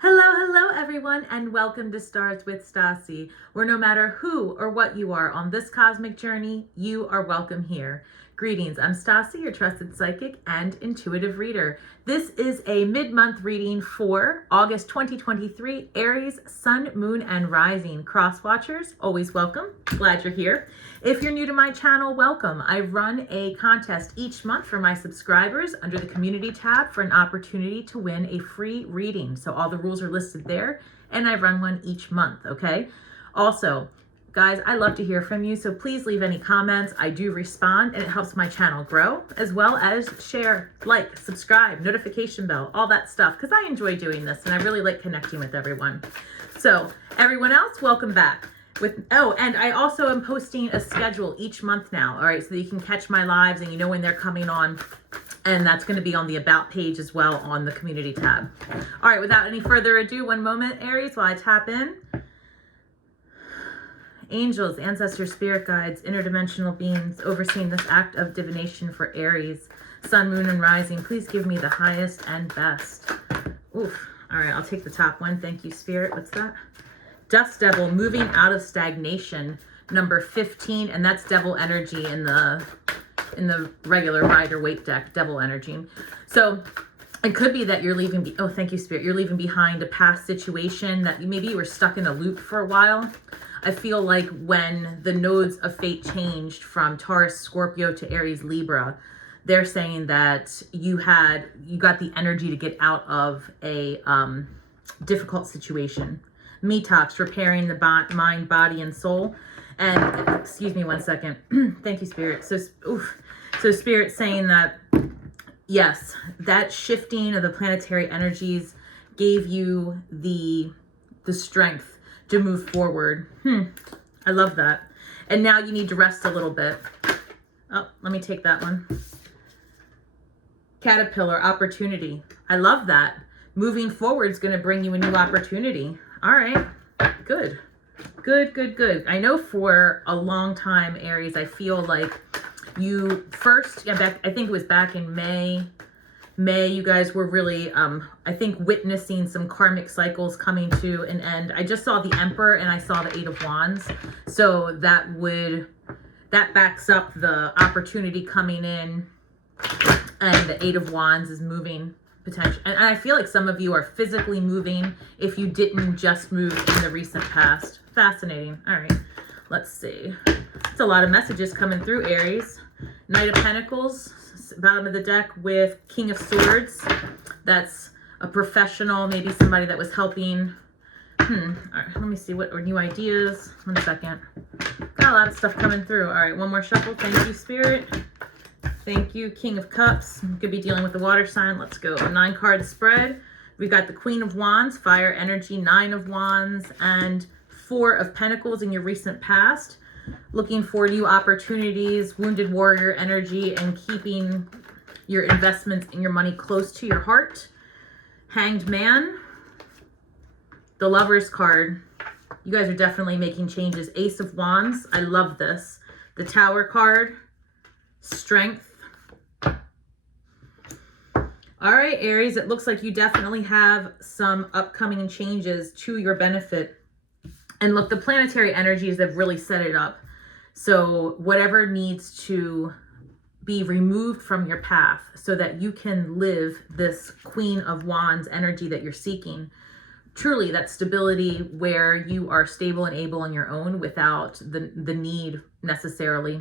Hello, hello everyone, and welcome to Stars with Stasi, where no matter who or what you are on this cosmic journey, you are welcome here. Greetings, I'm Stasi, your trusted psychic and intuitive reader. This is a mid-month reading for August 2023, Aries, Sun, Moon, and Rising. Cross watchers, always welcome. Glad you're here. If you're new to my channel, welcome. I run a contest each month for my subscribers under the community tab for an opportunity to win a free reading. So all the rules are listed there, and I run one each month, okay? Also, guys, I love to hear from you, so please leave any comments. I do respond, and it helps my channel grow, as well as share, like, subscribe, notification bell, all that stuff, because I enjoy doing this, and I really like connecting with everyone. So, everyone else, welcome back. And I also am posting a schedule each month now, all right, so that you can catch my lives and you know when they're coming on, and that's going to be on the About page as well on the community tab. All right, without any further ado, one moment, Aries, while I tap in. Angels, ancestors, spirit guides, interdimensional beings overseeing this act of divination for Aries, Sun, Moon, and Rising, please give me the highest and best. Oof. All right, I'll take the top one. Thank you, Spirit. What's that? Dust Devil, moving out of stagnation, number 15, and that's devil energy in the regular Rider-Waite deck, devil energy. So it could be that you're leaving, oh, thank you, Spirit. You're leaving behind a past situation that maybe you were stuck in a loop for a while. I feel like when the nodes of fate changed from Taurus, Scorpio to Aries, Libra, they're saying that you got the energy to get out of a difficult situation. Detox, repairing the mind, body, and soul. And excuse me one second. Thank you, Spirit. So Spirit saying that, yes, that shifting of the planetary energies gave you the strength to move forward. I love that. And now you need to rest a little bit. Oh, let me take that one. Caterpillar, opportunity. I love that. Moving forward is going to bring you a new opportunity. All right, good. I know for a long time, Aries, I feel like you first, I think it was back in May, you guys were really, I think, witnessing some karmic cycles coming to an end. I just saw the Emperor and I saw the Eight of Wands. So that backs up the opportunity coming in, and the Eight of Wands is moving. Potential. And I feel like some of you are physically moving if you didn't just move in the recent past. Fascinating. All right, let's see. It's a lot of messages coming through, Aries. Knight of Pentacles, bottom of the deck with King of Swords. That's a professional, maybe somebody that was helping. All right, let me see what are new ideas. 1 second. Got a lot of stuff coming through. All right, one more shuffle. Thank you, Spirit. Thank you, King of Cups. Could be dealing with the water sign. Let's go. A 9-card spread. We've got the Queen of Wands, fire energy, 9 of Wands, and 4 of Pentacles in your recent past. Looking for new opportunities, wounded warrior energy, and keeping your investments and your money close to your heart. Hanged Man. The Lover's card. You guys are definitely making changes. Ace of Wands. I love this. The Tower card. Strength. All right, Aries, it looks like you definitely have some upcoming changes to your benefit. And look, the planetary energies have really set it up. So whatever needs to be removed from your path so that you can live this Queen of Wands energy that you're seeking. Truly, that stability where you are stable and able on your own without the need necessarily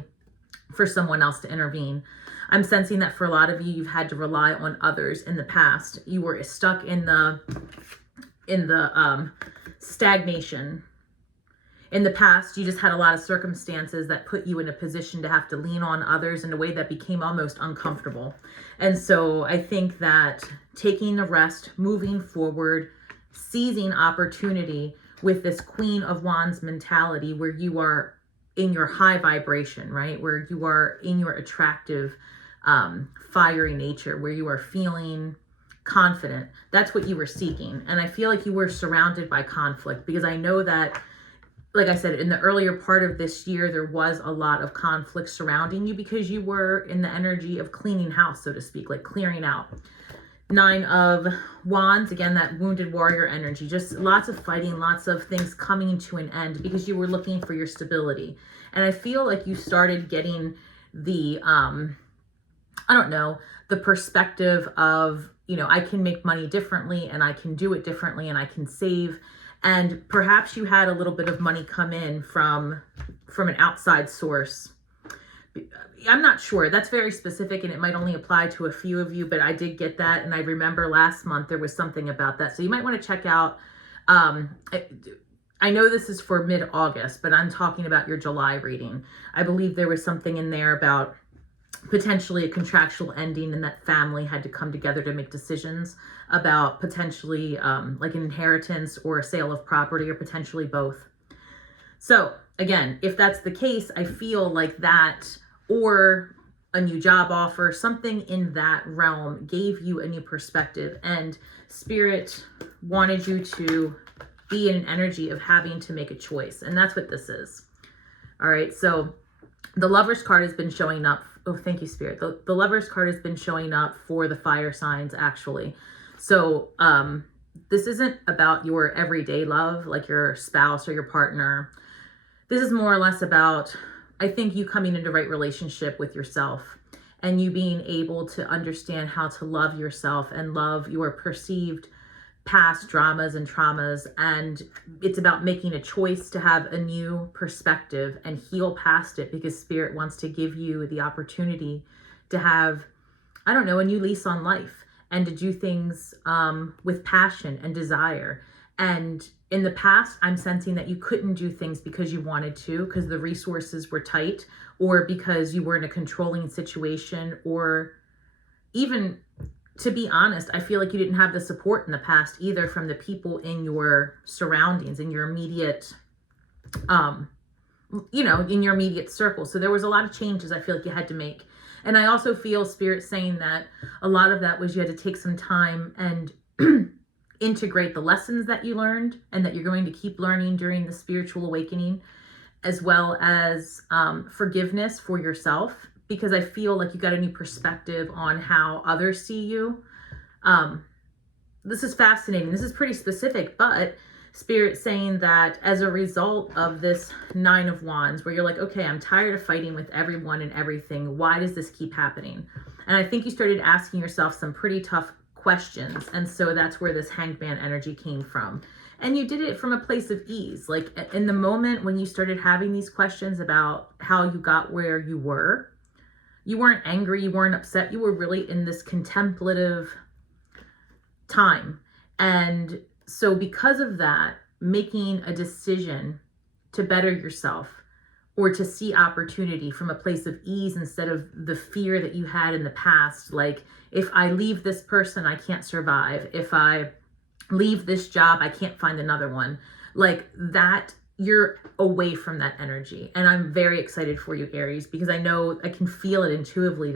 for someone else to intervene. I'm sensing that for a lot of you, you've had to rely on others in the past. You were stuck in the stagnation. In the past, you just had a lot of circumstances that put you in a position to have to lean on others in a way that became almost uncomfortable. And so I think that taking a rest, moving forward, seizing opportunity with this Queen of Wands mentality where you are in your high vibration, right? Where you are in your attractive, fiery nature, where you are feeling confident. That's what you were seeking. And I feel like you were surrounded by conflict because I know that, like I said, in the earlier part of this year, there was a lot of conflict surrounding you because you were in the energy of cleaning house, so to speak, like clearing out. Nine of Wands, again, that wounded warrior energy, just lots of fighting, lots of things coming to an end because you were looking for your stability. And I feel like you started getting the, I don't know, the perspective of, you know, I can make money differently and I can do it differently and I can save. And perhaps you had a little bit of money come in from an outside source. I'm not sure. That's very specific and it might only apply to a few of you, but I did get that. And I remember last month there was something about that. So you might want to check out, I know this is for mid-August, but I'm talking about your July reading. I believe there was something in there about potentially a contractual ending and that family had to come together to make decisions about potentially like an inheritance or a sale of property or potentially both. So again, if that's the case, I feel like that or a new job offer, something in that realm gave you a new perspective and Spirit wanted you to be in an energy of having to make a choice. And that's what this is. All right. So the Lover's card has been showing up. Oh, thank you, Spirit. The Lover's card has been showing up for the fire signs, actually. So this isn't about your everyday love, like your spouse or your partner. This is more or less about, I think, you coming into right relationship with yourself and you being able to understand how to love yourself and love your perceived past dramas and traumas. And it's about making a choice to have a new perspective and heal past it because Spirit wants to give you the opportunity to have, I don't know, a new lease on life and to do things with passion and desire. And in the past, I'm sensing that you couldn't do things because you wanted to, because the resources were tight, or because you were in a controlling situation, or even, to be honest, I feel like you didn't have the support in the past either from the people in your surroundings, in your immediate, you know, in your immediate circle. So there was a lot of changes I feel like you had to make. And I also feel Spirit saying that a lot of that was you had to take some time and integrate the lessons that you learned and that you're going to keep learning during the spiritual awakening, as well as forgiveness for yourself, because I feel like you got a new perspective on how others see you. This is fascinating. This is pretty specific, but Spirit saying that as a result of this Nine of Wands, where you're like, okay, I'm tired of fighting with everyone and everything. Why does this keep happening? And I think you started asking yourself some pretty tough questions. And so that's where this Hanged Man energy came from. And you did it from a place of ease. Like in the moment when you started having these questions about how you got where you weren't angry, you weren't upset, you were really in this contemplative time. And so because of that, making a decision to better yourself or to see opportunity from a place of ease instead of the fear that you had in the past. Like, if I leave this person, I can't survive. If I leave this job, I can't find another one. Like that, you're away from that energy. And I'm very excited for you, Aries, because I know I can feel it intuitively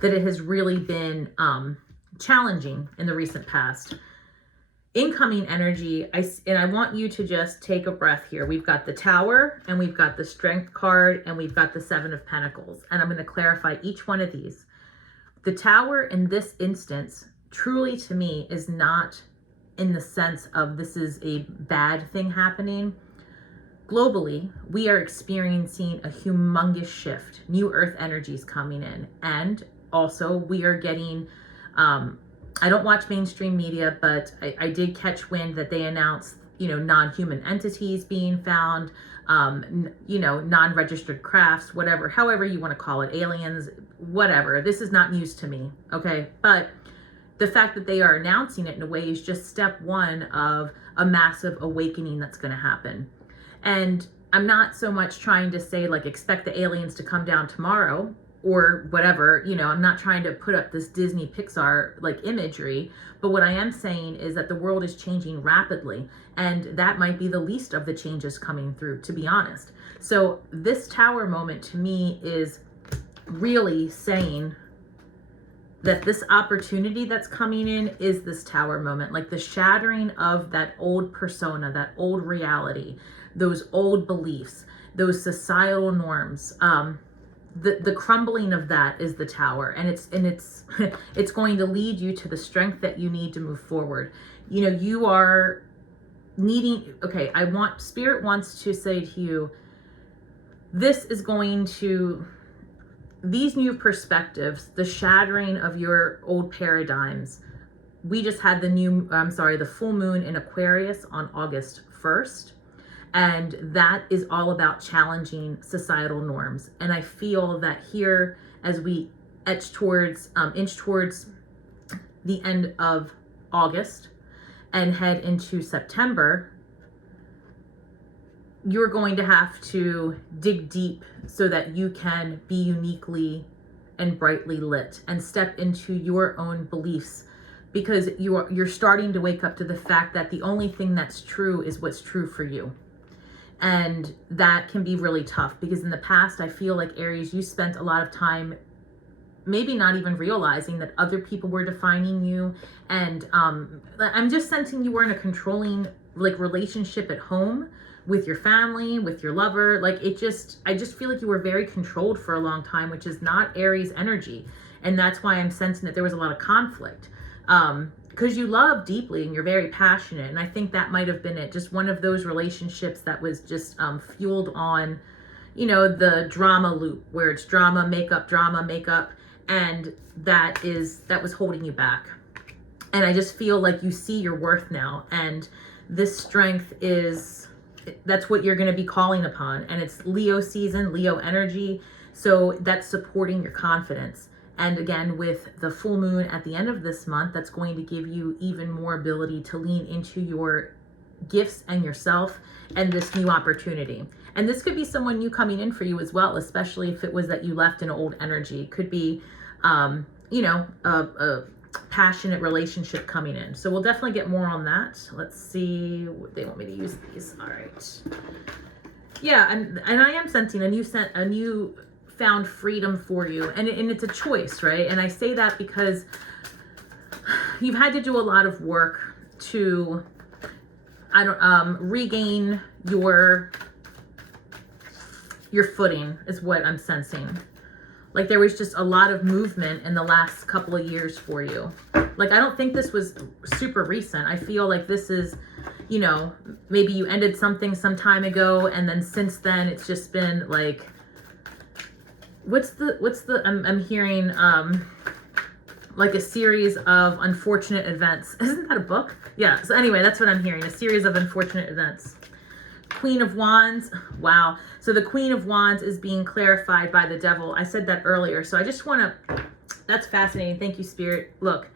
that it has really been challenging in the recent past. Incoming energy, I want you to just take a breath here. We've got the Tower, and we've got the Strength card, and we've got the Seven of Pentacles. And I'm going to clarify each one of these. The Tower in this instance, truly to me, is not in the sense of this is a bad thing happening. Globally, we are experiencing a humongous shift. New Earth energies coming in. And also we are getting, I don't watch mainstream media, but I did catch wind that they announced, non-human entities being found, non-registered crafts, whatever, however you want to call it, aliens, whatever. This is not news to me, okay? But the fact that they are announcing it in a way is just step one of a massive awakening that's going to happen. And I'm not so much trying to say, like, expect the aliens to come down tomorrow or whatever, I'm not trying to put up this Disney Pixar like imagery, but what I am saying is that the world is changing rapidly, and that might be the least of the changes coming through, to be honest. So this Tower moment to me is really saying that this opportunity that's coming in is this Tower moment, like the shattering of that old persona, that old reality, those old beliefs, those societal norms, the crumbling of that is the Tower, and it's it's going to lead you to the strength that you need to move forward. You know, you are needing, okay, Spirit wants to say to you, this is going to, these new perspectives, the shattering of your old paradigms. We just had the full moon in Aquarius on August 1st. And that is all about challenging societal norms. And I feel that here, as we inch towards the end of August and head into September, you're going to have to dig deep so that you can be uniquely and brightly lit and step into your own beliefs, because you're starting to wake up to the fact that the only thing that's true is what's true for you. And that can be really tough, because in the past, I feel like, Aries, you spent a lot of time maybe not even realizing that other people were defining you. And I'm just sensing you were in a controlling relationship at home with your family, with your lover. I just feel like you were very controlled for a long time, which is not Aries energy. And that's why I'm sensing that there was a lot of conflict. Because you love deeply and you're very passionate. And I think that might have been it. Just one of those relationships that was just fueled on, the drama loop, where it's drama, makeup. And that was holding you back. And I just feel like you see your worth now. And this strength that's what you're going to be calling upon. And it's Leo season, Leo energy. So that's supporting your confidence. And again, with the full moon at the end of this month, that's going to give you even more ability to lean into your gifts and yourself and this new opportunity. And this could be someone new coming in for you as well, especially if it was that you left an old energy. It could be, a passionate relationship coming in. So we'll definitely get more on that. Let's see what they want me to use these. All right. Yeah, and I am sensing a new found freedom for you, and it's a choice, right? And I say that because you've had to do a lot of work to regain your footing, is what I'm sensing. There was just a lot of movement in the last couple of years for you. I don't think this was super recent. I feel like this is, maybe you ended something some time ago, and then since then it's just been I'm hearing a series of unfortunate events. Isn't that a book? Yeah. So anyway, that's what I'm hearing. A series of unfortunate events. Queen of Wands. Wow. So the Queen of Wands is being clarified by the Devil. I said that earlier. So I just want to, that's fascinating. Thank you, Spirit. Look,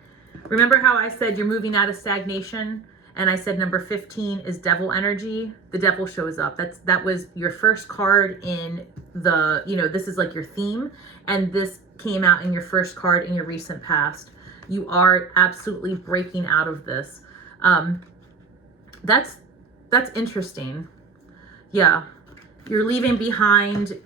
remember how I said you're moving out of stagnation? And I said number 15 is Devil energy. The Devil shows up. That was your first card in the, this is your theme. And this came out in your first card in your recent past. You are absolutely breaking out of this. That's interesting. Yeah. You're leaving behind,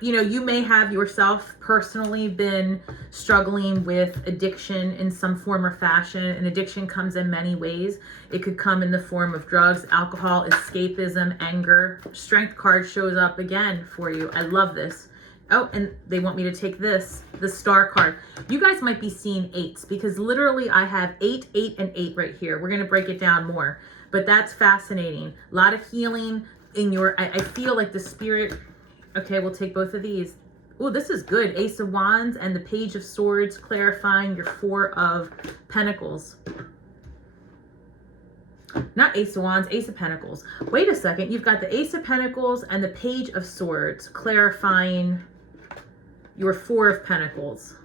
you may have yourself personally been struggling with addiction in some form or fashion. And addiction comes in many ways. It could come in the form of drugs, alcohol, escapism, anger. Strength card shows up again for you. I love this. Oh, and they want me to take this, the star card. You guys might be seeing 8s, because literally I have 8, 8, and 8 right here. We're going to break it down more, but that's fascinating. A lot of healing in I feel like the Spirit. Okay, we'll take both of these. Oh, this is good. Ace of Wands and the Page of Swords, clarifying your 4 of Pentacles. Not Ace of Wands, Ace of Pentacles. Wait a second. You've got the Ace of Pentacles and the Page of Swords, clarifying your 4 of Pentacles.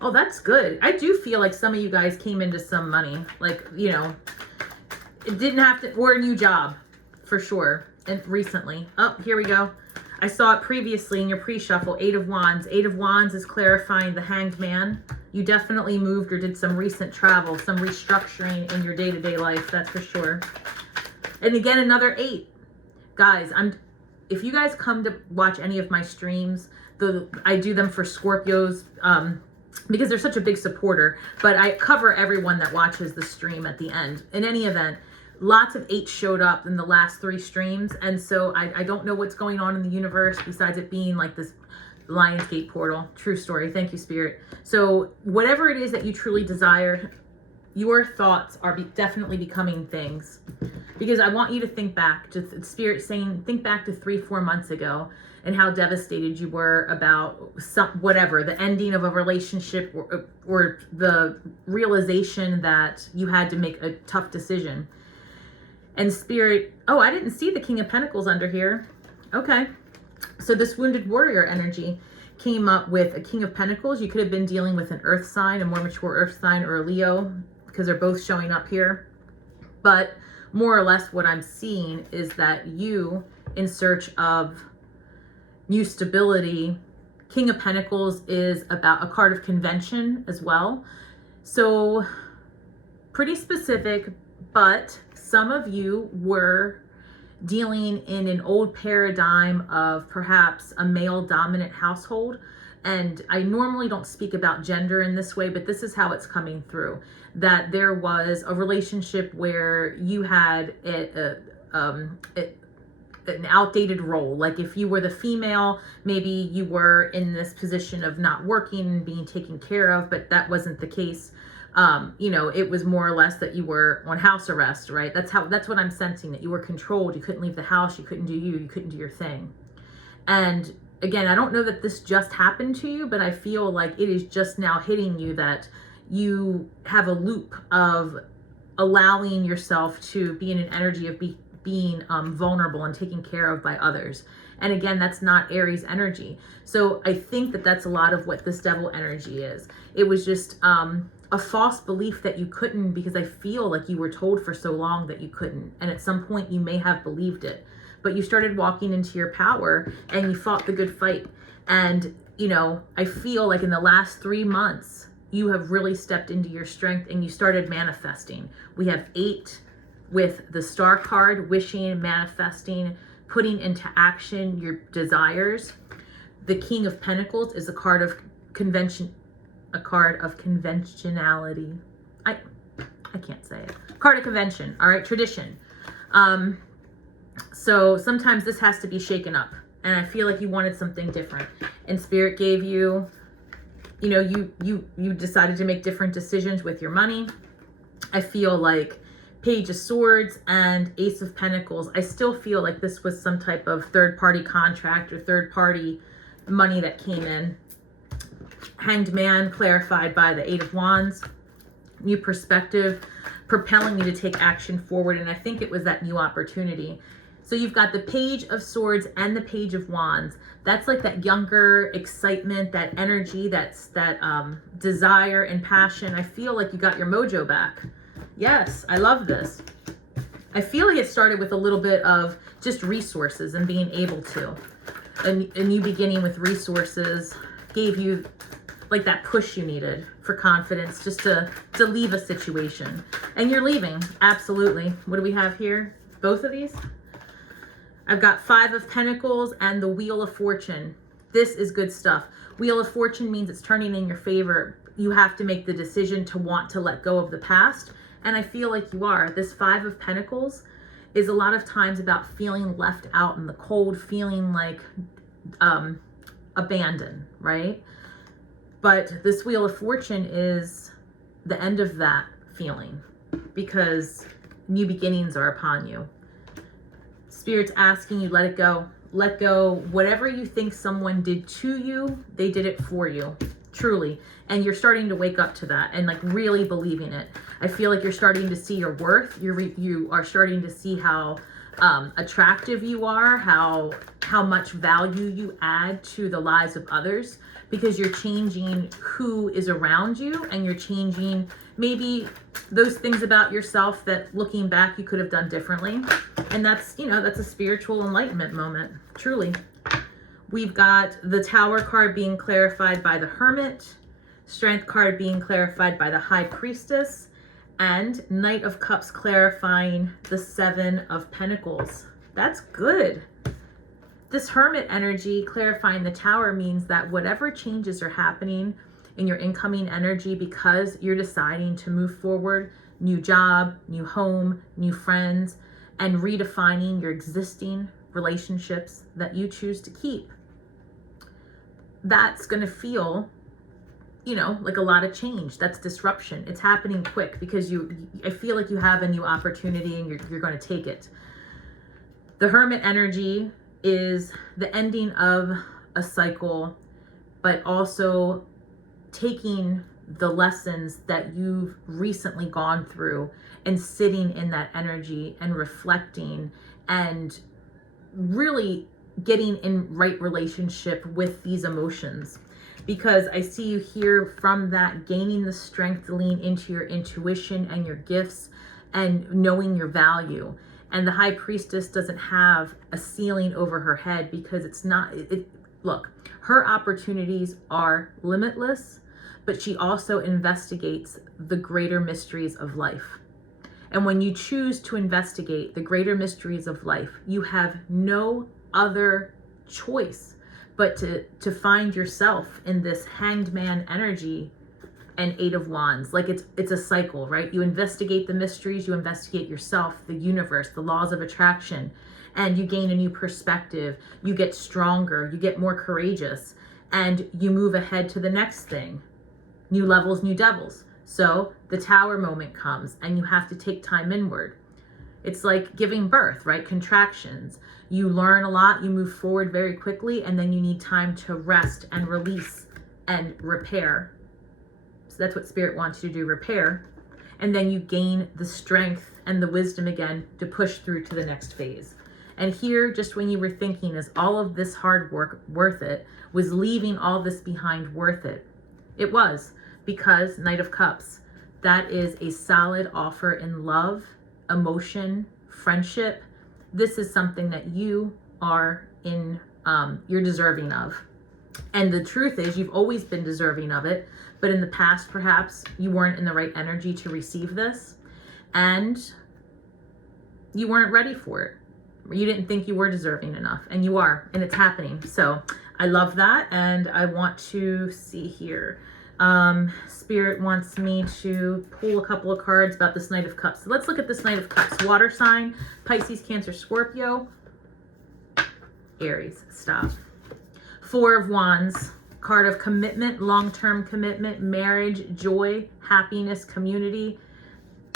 Oh, that's good. I do feel like some of you guys came into some money. It didn't have to, or a new job, for sure. And recently. Oh, here we go. I saw it previously in your pre-shuffle, 8 of Wands. 8 of Wands is clarifying the Hanged Man. You definitely moved or did some recent travel, some restructuring in your day-to-day life, that's for sure. And again, another 8. Guys, if you guys come to watch any of my streams, I do them for Scorpios, because they're such a big supporter, but I cover everyone that watches the stream at the end. In any event, lots of 8 showed up in the last 3 streams. And so I don't know what's going on in the universe besides it being this Lionsgate portal. True story. Thank you, Spirit. So whatever it is that you truly desire, your thoughts are definitely becoming things. Because I want you to think back to Spirit saying, think back to 3-4 months ago and how devastated you were about whatever, the ending of a relationship or the realization that you had to make a tough decision. And Spirit, oh, I didn't see the King of Pentacles under here. Okay. So this wounded warrior energy came up with a King of Pentacles. You could have been dealing with an earth sign, a more mature earth sign, or a Leo, because they're both showing up here. But more or less what I'm seeing is that you, in search of new stability, King of Pentacles is about a card of convention as well. So pretty specific, but some of you were dealing in an old paradigm of perhaps a male dominant household. And I normally don't speak about gender in this way, but this is how it's coming through. That there was a relationship where you had an outdated role. Like if you were the female, maybe you were in this position of not working and being taken care of, but that wasn't the case. You know, it was more or less that you were on house arrest, right? That's what I'm sensing, that you were controlled. You couldn't leave the house. You couldn't do you couldn't do your thing. And again, I don't know that this just happened to you, but I feel like it is just now hitting you that you have a loop of allowing yourself to be in an energy of being vulnerable and taken care of by others. And again, that's not Aries energy. So I think that that's a lot of what this devil energy is. It was just a false belief that you couldn't, because I feel like you were told for so long that you couldn't. And at some point you may have believed it, but you started walking into your power and you fought the good fight. And, you know, I feel like in the last 3 months, you have really stepped into your strength and you started manifesting. We have 8 with the Star card, wishing, manifesting, putting into action your desires. The King of Pentacles is a card of convention, a card of conventionality. I can't say it. Card of convention, all right, tradition. So sometimes this has to be shaken up, and I feel like you wanted something different, and Spirit gave you, you know, you decided to make different decisions with your money. I feel like Page of Swords and Ace of Pentacles, I still feel like this was some type of third-party contract or third-party money that came in. Hanged Man, clarified by the 8 of Wands. New perspective, propelling you to take action forward, and I think it was that new opportunity. So you've got the Page of Swords and the Page of Wands. That's like that younger excitement, that energy, that desire and passion. I feel like you got your mojo back. Yes, I love this. I feel like it started with a little bit of just resources and being able to. A new beginning with resources gave you like that push you needed for confidence, just to leave a situation. And you're leaving, absolutely. What do we have here? Both of these? I've got 5 of Pentacles and the Wheel of Fortune. This is good stuff. Wheel of Fortune means it's turning in your favor. You have to make the decision to want to let go of the past. And I feel like you are. This 5 of Pentacles is a lot of times about feeling left out in the cold, feeling like abandoned, right? But this Wheel of Fortune is the end of that feeling, because new beginnings are upon you. Spirit's asking you, let it go. Let go. Whatever you think someone did to you, they did it for you, truly. And you're starting to wake up to that and like really believing it. I feel like you're starting to see your worth. You are starting to see how attractive you are, how much value you add to the lives of others, because you're changing who is around you, and you're changing maybe those things about yourself that looking back you could have done differently. And that's, you know, that's a spiritual enlightenment moment, truly. We've got the Tower card being clarified by the Hermit, Strength card being clarified by the High Priestess, and Knight of Cups clarifying the 7 of Pentacles. That's good. This Hermit energy clarifying the Tower means that whatever changes are happening in your incoming energy, because you're deciding to move forward, new job, new home, new friends, and redefining your existing relationships that you choose to keep. that's going to feel, you know, like a lot of change. That's disruption. It's happening quick because I feel like you have a new opportunity and you're going to take it. The Hermit energy is the ending of a cycle, but also taking the lessons that you've recently gone through and sitting in that energy and reflecting and really getting in right relationship with these emotions. Because I see you here from that, gaining the strength to lean into your intuition and your gifts and knowing your value. And the High Priestess doesn't have a ceiling over her head because it's not, look, her opportunities are limitless, but she also investigates the greater mysteries of life. And when you choose to investigate the greater mysteries of life, you have no other choice but to find yourself in this Hanged Man energy and Eight of Wands. Like it's a cycle, right? You investigate the mysteries, you investigate yourself, the universe, the laws of attraction, and you gain a new perspective. You get stronger, you get more courageous, and you move ahead to the next thing. New levels, new devils. So the Tower moment comes and you have to take time inward. It's like giving birth, right? Contractions. You learn a lot, you move forward very quickly, and then you need time to rest and release and repair. So that's what Spirit wants you to do, repair. And then you gain the strength and the wisdom again to push through to the next phase. And here, just when you were thinking, is all of this hard work worth it? Was leaving all this behind worth it? It was, because Knight of Cups, that is a solid offer in love, emotion, friendship. This is something that you are you're deserving of. And the truth is, you've always been deserving of it, but in the past, perhaps you weren't in the right energy to receive this, and you weren't ready for it. You didn't think you were deserving enough, and you are, and it's happening. So I love that, and I want to see here. Spirit wants me to pull a couple of cards about this Knight of Cups. So let's look at this Knight of Cups. Water sign, Pisces, Cancer, Scorpio, Aries. Stop. Four of Wands, card of commitment, long-term commitment, marriage, joy, happiness, community.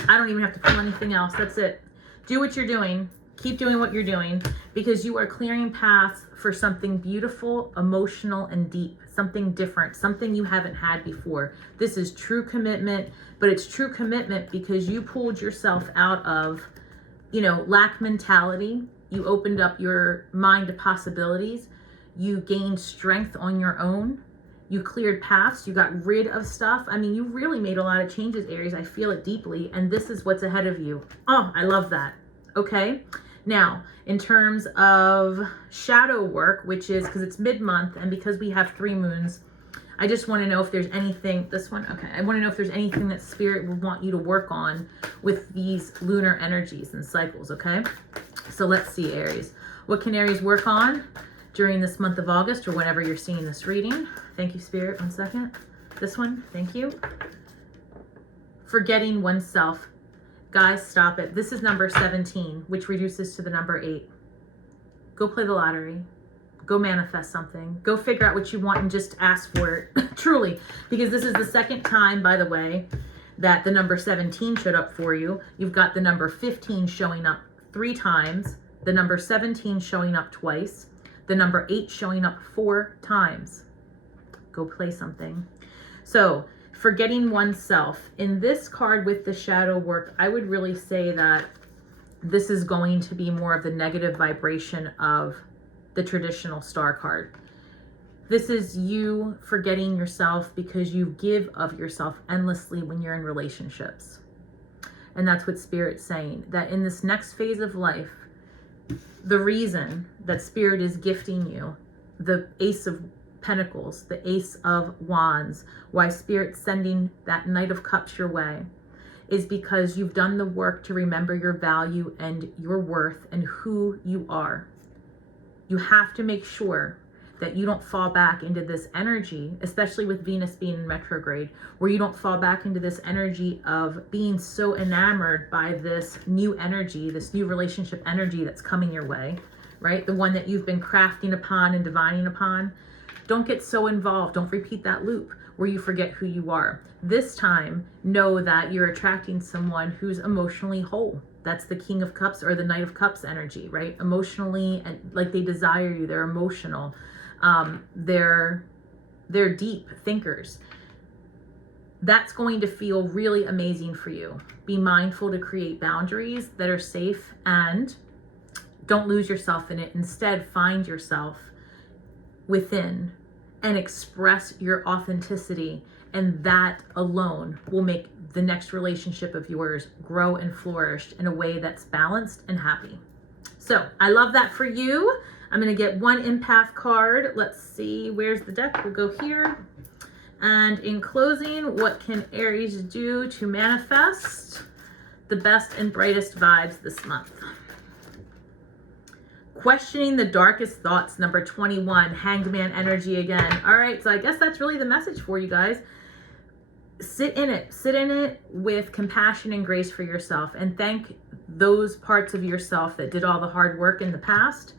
I don't even have to pull anything else. That's it. Do what you're doing. Keep doing what you're doing, because you are clearing paths for something beautiful, emotional, and deep, something different, something you haven't had before. This is true commitment, but it's true commitment because you pulled yourself out of, lack mentality. You opened up your mind to possibilities. You gained strength on your own. You cleared paths. You got rid of stuff. I mean, you really made a lot of changes, Aries. I feel it deeply, and this is what's ahead of you. Oh, I love that. Okay. Now, in terms of shadow work, which is because it's mid-month and because we have 3 moons, I just want to know if there's anything, this one, okay. I want to know if there's anything that Spirit would want you to work on with these lunar energies and cycles, okay? So let's see, Aries. What can Aries work on during this month of August or whenever you're seeing this reading? Thank you, Spirit. 1 second. This one, thank you. Forgetting oneself. Guys, stop it. This is number 17, which reduces to the number 8. Go play the lottery. Go manifest something. Go figure out what you want and just ask for it. Truly. Because this is the second time, by the way, that the number 17 showed up for you. You've got the number 15 showing up 3 times. The number 17 showing up twice. The number 8 showing up 4 times. Go play something. So, forgetting oneself. In this card with the shadow work, I would really say that this is going to be more of the negative vibration of the traditional star card. This is you forgetting yourself because you give of yourself endlessly when you're in relationships. And that's what Spirit's saying, that in this next phase of life, the reason that Spirit is gifting you the Ace of Pentacles, the Ace of Wands, why Spirit's sending that Knight of Cups your way, is because you've done the work to remember your value and your worth and who you are. You have to make sure that you don't fall back into this energy, especially with Venus being in retrograde, where you don't fall back into this energy of being so enamored by this new energy, this new relationship energy that's coming your way, right? The one that you've been crafting upon and divining upon. Don't get so involved. Don't repeat that loop where you forget who you are. This time, know that you're attracting someone who's emotionally whole. That's the King of Cups or the Knight of Cups energy, right? Emotionally, and like they desire you. They're emotional. They're deep thinkers. That's going to feel really amazing for you. Be mindful to create boundaries that are safe, and don't lose yourself in it. Instead, find yourself within and express your authenticity, and that alone will make the next relationship of yours grow and flourish in a way that's balanced and happy. So I love that for you. I'm going to get one empath card. Let's see, where's the deck? We'll go here. And in closing, what can Aries do to manifest the best and brightest vibes this month? Questioning the darkest thoughts, number 21, Hanged Man energy again. All right, so I guess that's really the message for you guys. Sit in it. Sit in it with compassion and grace for yourself, and thank those parts of yourself that did all the hard work in the past.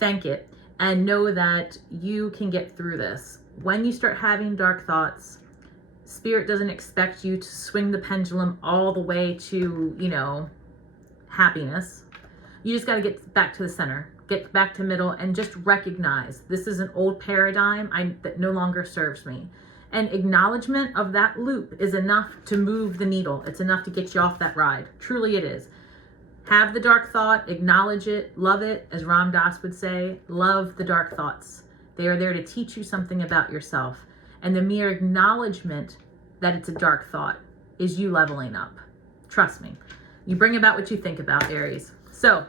Thank it, and know that you can get through this. When you start having dark thoughts, Spirit doesn't expect you to swing the pendulum all the way to, you know, happiness. You just got to get back to the center, get back to middle, and just recognize this is an old paradigm that no longer serves me. And acknowledgement of that loop is enough to move the needle. It's enough to get you off that ride. Truly it is. Have the dark thought, acknowledge it, love it, as Ram Dass would say, love the dark thoughts. They are there to teach you something about yourself. And the mere acknowledgement that it's a dark thought is you leveling up. Trust me. You bring about what you think about, Aries. So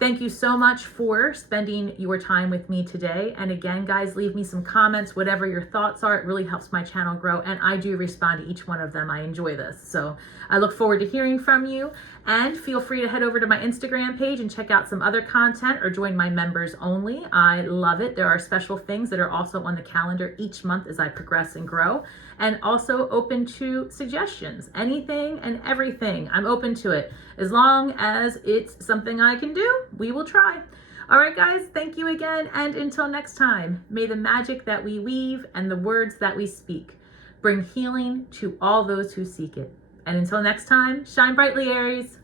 thank you so much for spending your time with me today. And again, guys, leave me some comments, whatever your thoughts are. It really helps my channel grow. And I do respond to each one of them. I enjoy this. So I look forward to hearing from you. And feel free to head over to my Instagram page and check out some other content, or join my members only. I love it. There are special things that are also on the calendar each month as I progress and grow. And also open to suggestions. Anything and everything. I'm open to it. As long as it's something I can do, we will try. All right, guys, thank you again. And until next time, may the magic that we weave and the words that we speak bring healing to all those who seek it. And until next time, shine brightly, Aries.